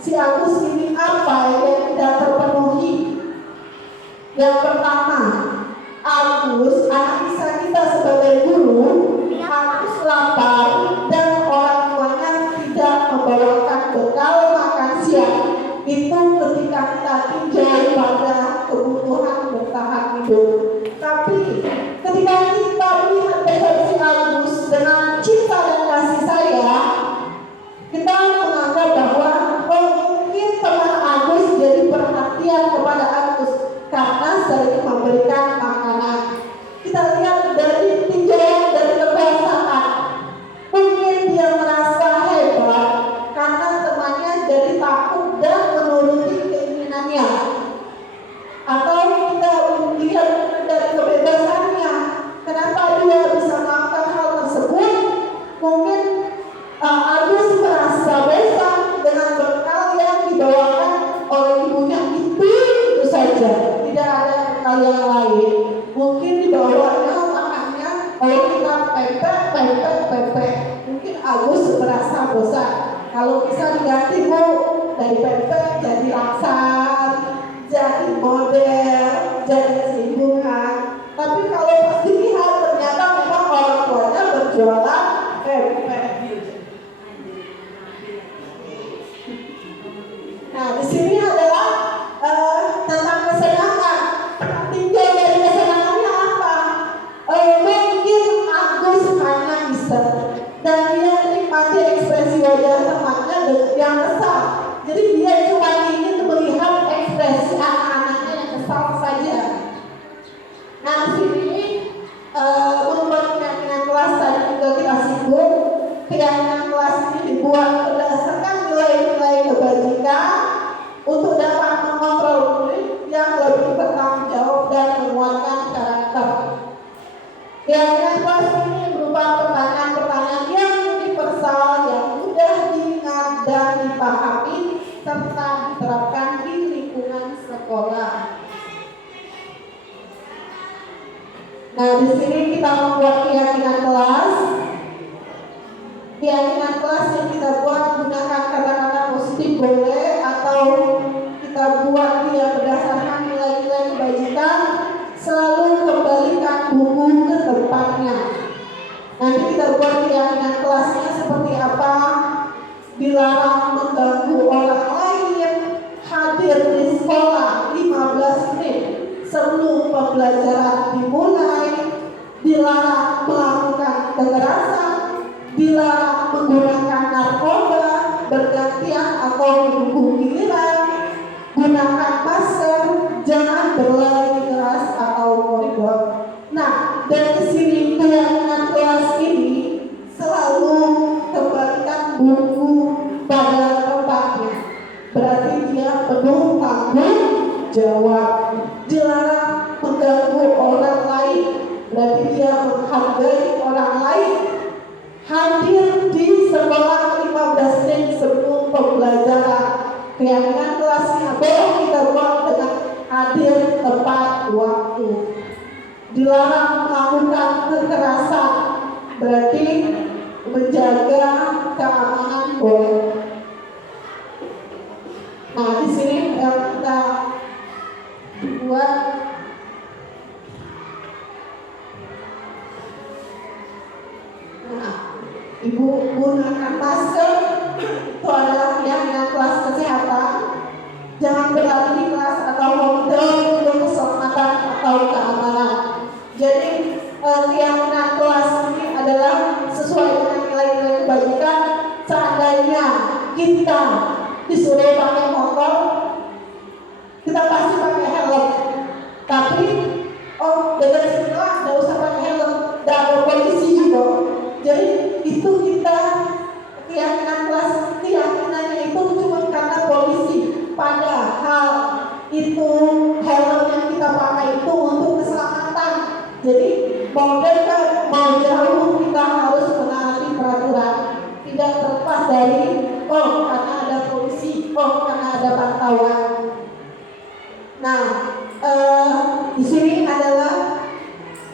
si Agus ini apa yang tidak terpenuhi. Yang pertama, Agus, analisa kita sebagai guru, Agus lapar dan orang tuanya tidak membawakan bekal makan siang. Itu ketika kita tinjau pada kebutuhan bertahan hidup. Tapi ketika kita melihat persepsi Agus dengan cinta dan kasih sayang, kita menganggap bahwa mungkin teman Agus jadi perhatian kepada Agus karena sering memberikan makanan. Kita lihat dari tinjauan dari kebiasaan, mungkin dia merasa hebat karena temannya jadi takut dan menuruti keinginannya. Atau kita lihat dari kebebasannya, kenapa dia bisa melakukan hal tersebut. Mungkin Agus merasa bosan dengan bekal yang dibawakan oleh ibunya itu saja, tidak ada bekal yang lain. Mungkin dibawanya makannya kalau kita pempek. Mungkin Agus merasa bosan. Kalau bisa diganti Bu, dari pempek jadi laksar, jadi model, jadi singgungan. Tapi kalau pas dilihat ternyata memang orang tuanya berjualan pempek. Nah, di sini adalah tentang kesenangan. Tinjau dari kesenangannya apa? Mungkin Agus hanya iseng dan dia menikmati ekspresi wajah temannya yang kesal. Jadi dia cuma ingin melihat ekspresi anak-anaknya yang kesal saja. Nah, di sini menurut keyakinan kelas tadi juga kita singgung, keyakinan kelas ini dibuat berdasarkan nilai-nilai kebajikan untuk dapat mengontrol murid yang lebih bertanggung jawab dan menguatkan karakter. Keyakinan kelas ini berupa pertanyaan-pertanyaan yang universal, yang mudah diingat dan dipahami serta diterapkan di lingkungan sekolah. Nah, di sini kita membuat keyakinan kelas. Keyakinan kelas yang kita buat gunakan kata-kata positif boleh, atau kita buat dia berdasarkan nilai-nilai kebajikan. Selalu kembalikan buku ke tempatnya. Nanti kita buat keyakinan kelasnya seperti apa. Dilarang mengganggu orang lain, hadir di sekolah 15 menit sebelum pembelajaran dimulai, dilarang melakukan kekerasan, dilarang menggunakan narkoba bergantian atau menunggu giliran, gunakan masker, jangan berlari keras atau koridor. Nah, dari sini keyakinan kelas ini selalu kembalikan buku pada tempatnya. Berarti dia penuh tanggung jawab. dilarang mengganggu orang lain, berarti dia menghargai orang lain. Hadir di sekolah 15 menit sebelum pembelajaran, keyakinan kelasnya boleh kita buat dengan hadir tepat waktu. Dilarang melakukan kekerasan, berarti menjaga keamanan boleh. Nah, di sini yang kita buat Ibu gunakan masker, itu adalah keyakinan kelas kesehatan. Jangan berlari di kelas atau hotel untuk keselamatan atau keamanan. Jadi keyakinan kelas ini adalah sesuai dengan nilai-nilai kebajikan. Seandainya kita disuruh pakai motor, kita pasti pakai helm. Tapi dengan istilah nggak usah pakai helm, dan ada polisi juga. Jadi itu kita keyakinannya itu cuma karena polisi. Padahal itu helm yang kita pakai itu untuk keselamatan. Jadi mau dekat mau jauh kita harus menaati peraturan. Tidak terlepas dari karena ada polisi, karena ada pantauan. Nah, di sini adalah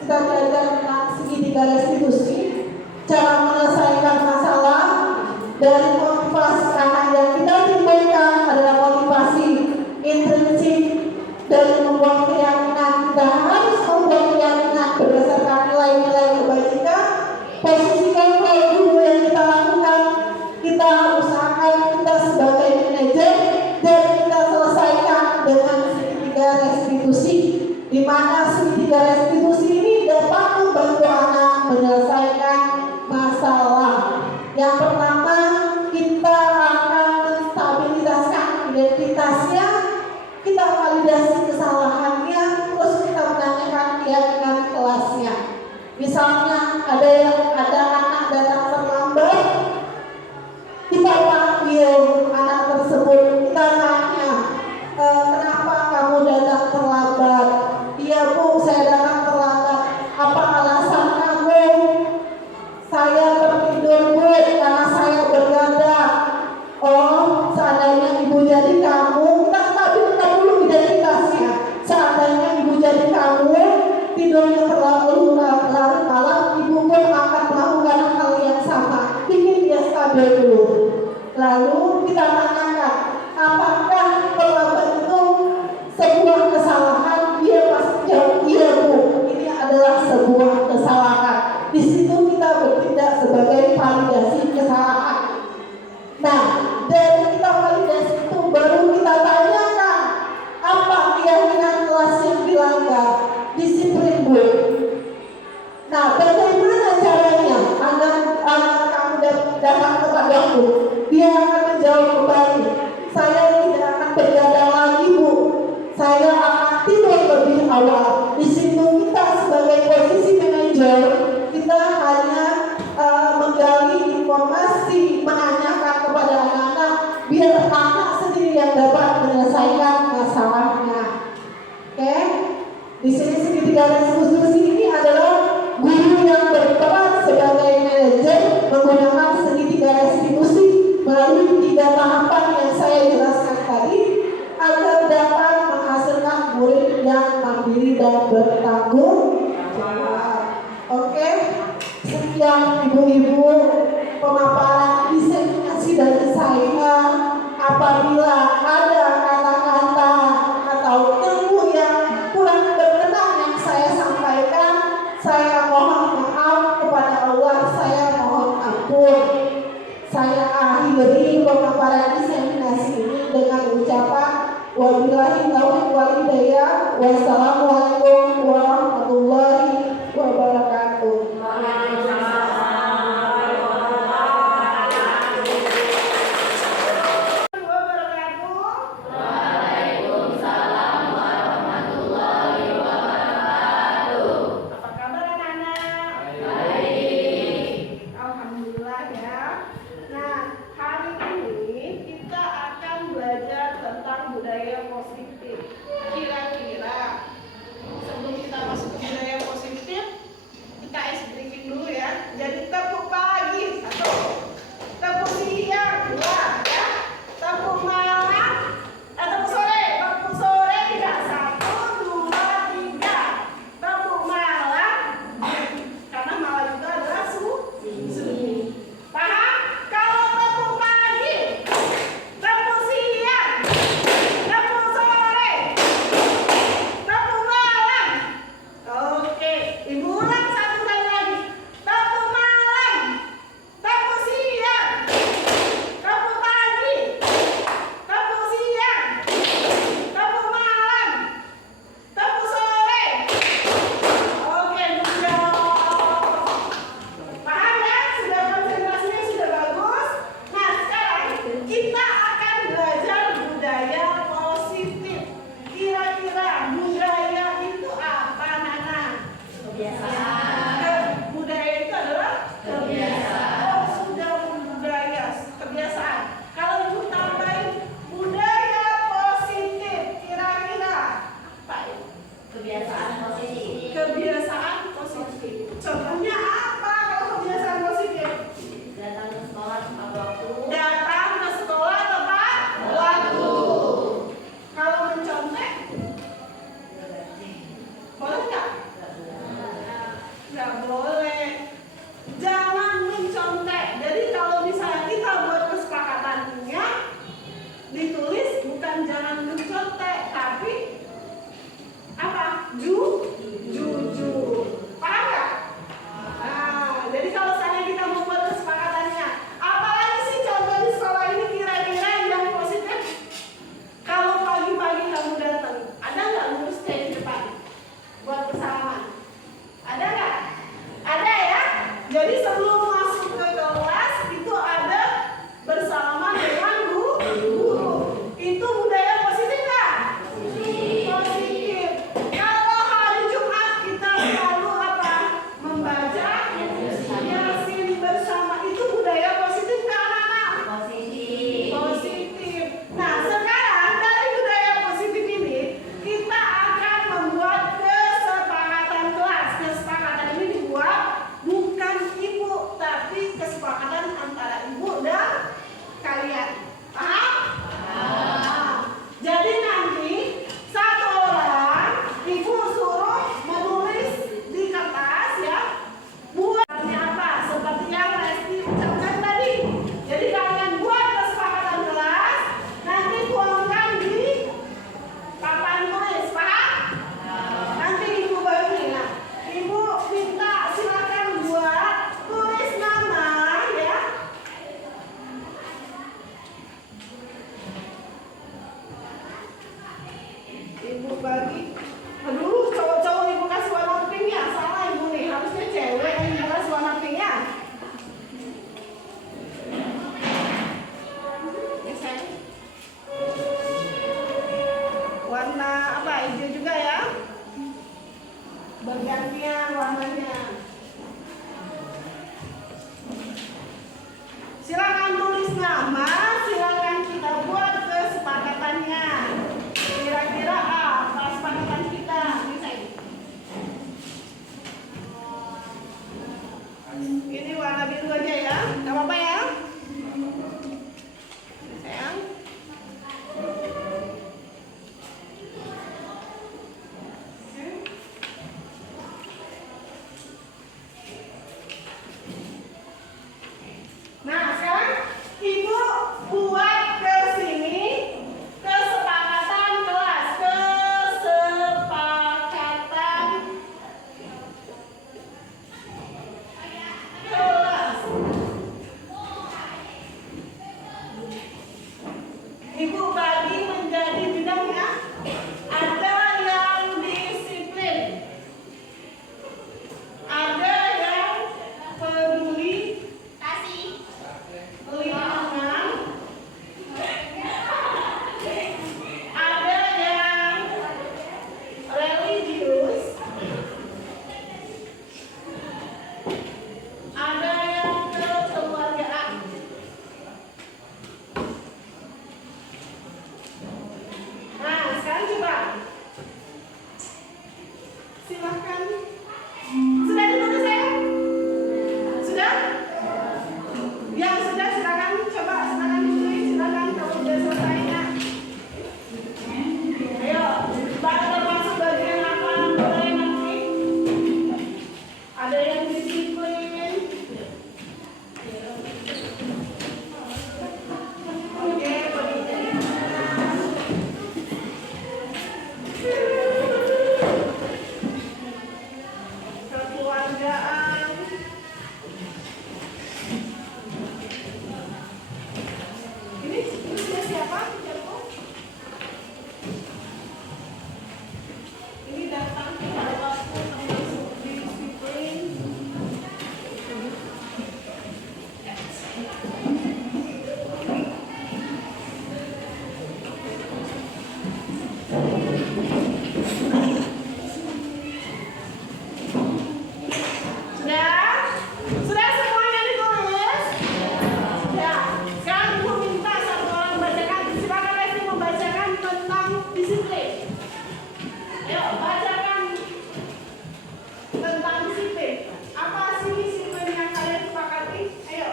kita belajar tentang segitiga restitusi, cara menyelesaikan masalah, dari motivasi. Karena yang kita timbulkan adalah motivasi intrinsik dari membuat keyakinan. Kita harus membuat keyakinan berdasarkan nilai-nilai kebajikan. Posisikan value yang kita lakukan, kita usahakan kita sebagai manajer, dan kita selesaikan dengan segitiga restitusi, di mana segitiga restitusi ini dapat membantu anak menyelesaikan masalah. Yang pertama, kita akan menstabilitaskan identitasnya, kita validasi kesalahannya, terus kita menanyakan keyakinan kelasnya. Misalnya ada anak datang terlambat, kita panggil anak tersebut, kita tanya, kenapa kamu datang terlambat? Iya Bu, saya datang terlambat. Apa alasan kamu? Saya tertidur Bu, karena saya berganda. Seandainya ibu jadi kamu, kita stabilkan dulu identitasnya. Seandainya ibu jadi kamu, tidurnya terlalu larut malam, ibu pun akan melakukan hal yang sama. Bikin dia stabil dulu. Lalu kita tanyakan, apakah terlambat itu sebuah kesalahan? Dia pasti jawab, iya Bu, ini adalah sebuah kesalahan. Di situ kita bertindak sebagai validasi kesalahan. Nah, dari kita validasi itu baru kita tanyakan, apa keyakinan kelas yang dilanggar? Disiplin Bu. Nah, bagaimana caranya anak kamu datang kepadaku? Dia akan menjawab kembali, saya tidak akan bergadang lagi Bu, saya akan tidur lebih awal. Di situ kita sebagai posisi manajer, kita hanya menggali informasi, menanyakan kepada anak-anak, biar anak sendiri yang dapat menyelesaikan masalahnya. Oke? Di sini segitiga restitusi ini adalah guru yang berperan sebagai manajer menggunakan segitiga restitusi melalui 3 tahapan yang saya jelaskan tadi, agar dapat menghasilkan murid yang mandiri dan bertanggung jawab. Oke? Sekian ibu-ibu pemaparan diseminasi dari saya. Apabila ada kata-kata atau ilmu yang kurang berkenan yang saya sampaikan, saya mohon maaf kepada Allah, saya mohon ampun. Saya akhiri pemaparan diseminasi ini dengan ucapan wabillahi taufiq wal hidayah. Wassalamualaikum warahmatullahi wabarakatuh. Tentang budaya positif. Kira-kira bergantian warnanya. Silakan tulis nama, silakan kita buat kesepakatannya. Kira-kira apa kesepakatan kita? Ini warna biru aja ya, nggak apa-apa ya? Sayang. Nah, sekarang Ibu buat ke sini kesepakatan kelas, kesepakatan kelas. Ibu bagi menjadi bidangnya. Ada yang disiplin, ada yang peduli lingkungan, ada yang religius, ada yang kekeluargaan. Nah, sekarang coba silahkan. Sudah ditulis saya? Sudah? Yang sudah silakan coba, silakan ditulis, silakan kalau sudah selesainya. Ayo, pada masuk bagian apa boleh nanti? Ada yang disiplin. Oke, kekeluargaan. Ini sudah siapa? Ini datang pada waktu termasuk disiplin. Sudah? Sudah semuanya ditulis? Sudah. Sekarang Ibu minta satu orang membacakan. Silakan Lesti membacakan tentang disiplin. Ayo, bacakan tentang disiplin. Apa sih disiplin yang kalian sepakati? Ayo.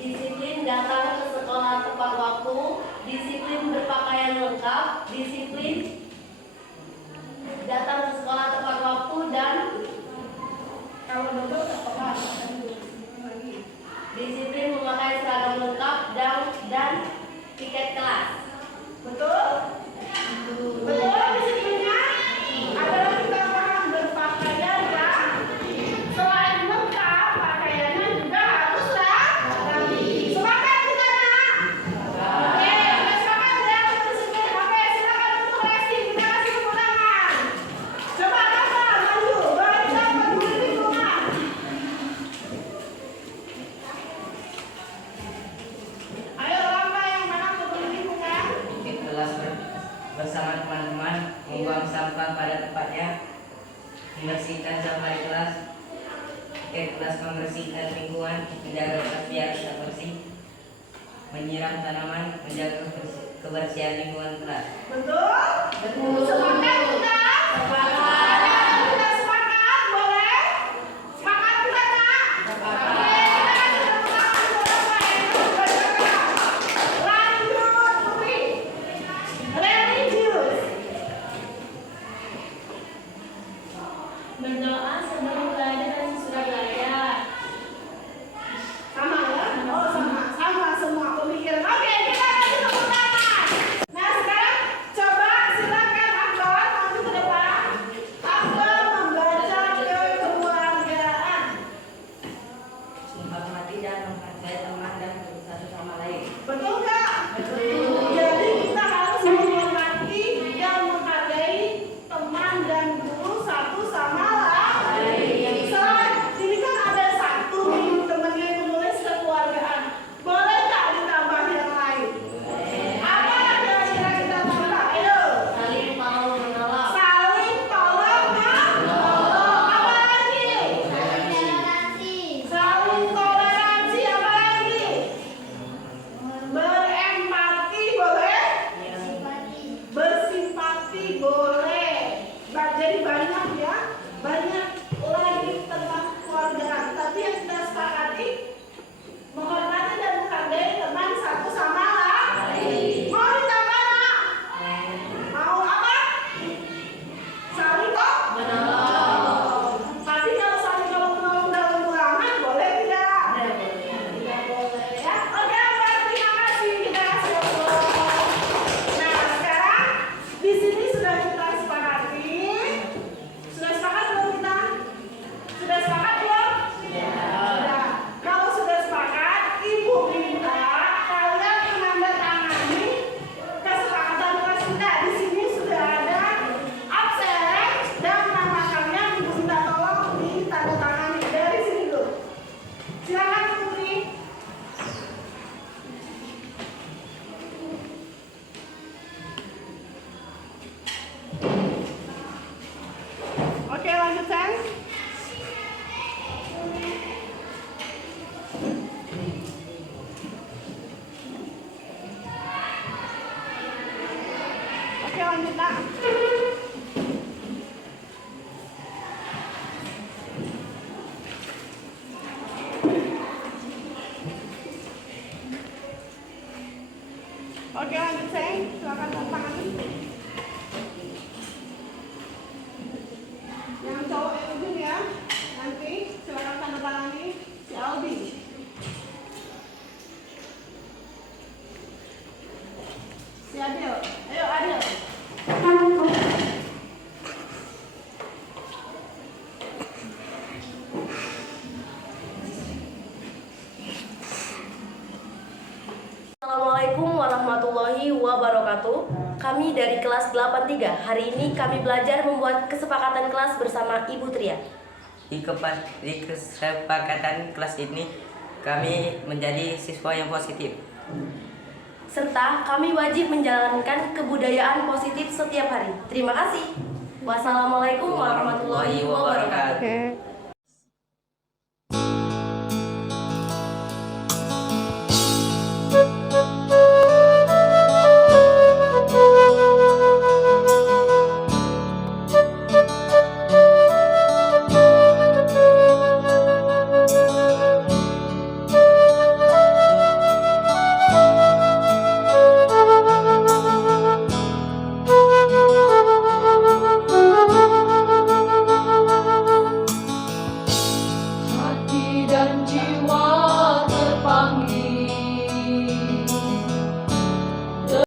Disiplin datang ke sekolah tepat waktu, disiplin berpakaian lengkap, disiplin datang ke sekolah tepat waktu dan Kalau betul apa? disiplin memakai seragam lengkap dan tiket kelas. Betul? Betul disiplinnya adalah kita paham berpakaian ya. Selain lengkap, pakaiannya juga harus rapi. Sepakat kita nak? Oke, udah sepakat ya untuk disiplin. Oke, silakan untuk Lesti, kita kasih tepuk tangan. Coba Rafa, maju, baca peduli lingkungan. Ayo Rafa, yang mana peduli lingkungan? Di kelas bersama teman-teman membuang sampah pada tempatnya, membersihkan sampah di kelas, ke kelas membersihkan lingkungan, menjaga kelas biar tetap bersih, menyiram tanaman, menjaga kebersihan lingkungan kelas. Betul? Sepakat kita? Kita sepakat, boleh? Sepakat kita nak? Oke, kita kasih tepuk tangan untuk Rafa yang membacakan. Lanjut, Putri. Religius. berdoa sebelum belajar dan sesudah belajar. Sama ya? Oh sama semua pemikiran. Oke, kita kasih tepuk tangan. Nah sekarang coba silakan Akbar maju ke depan. Oke, lanjut nak. Oke, lanjut sayang. Silakan tanda tangan. Yang cowok yang ujung ya. Nanti silakan tanda tangani si Aldi. Si Adil. Ayo Adil. Assalamualaikum warahmatullahi wabarakatuh. Kami dari kelas 83. Hari ini kami belajar membuat kesepakatan kelas bersama Ibu Tria. Di kesepakatan kelas ini, kami menjadi siswa yang positif. Serta kami wajib menjalankan kebudayaan positif setiap hari. Terima kasih. Wassalamualaikum warahmatullahi wabarakatuh. Oke.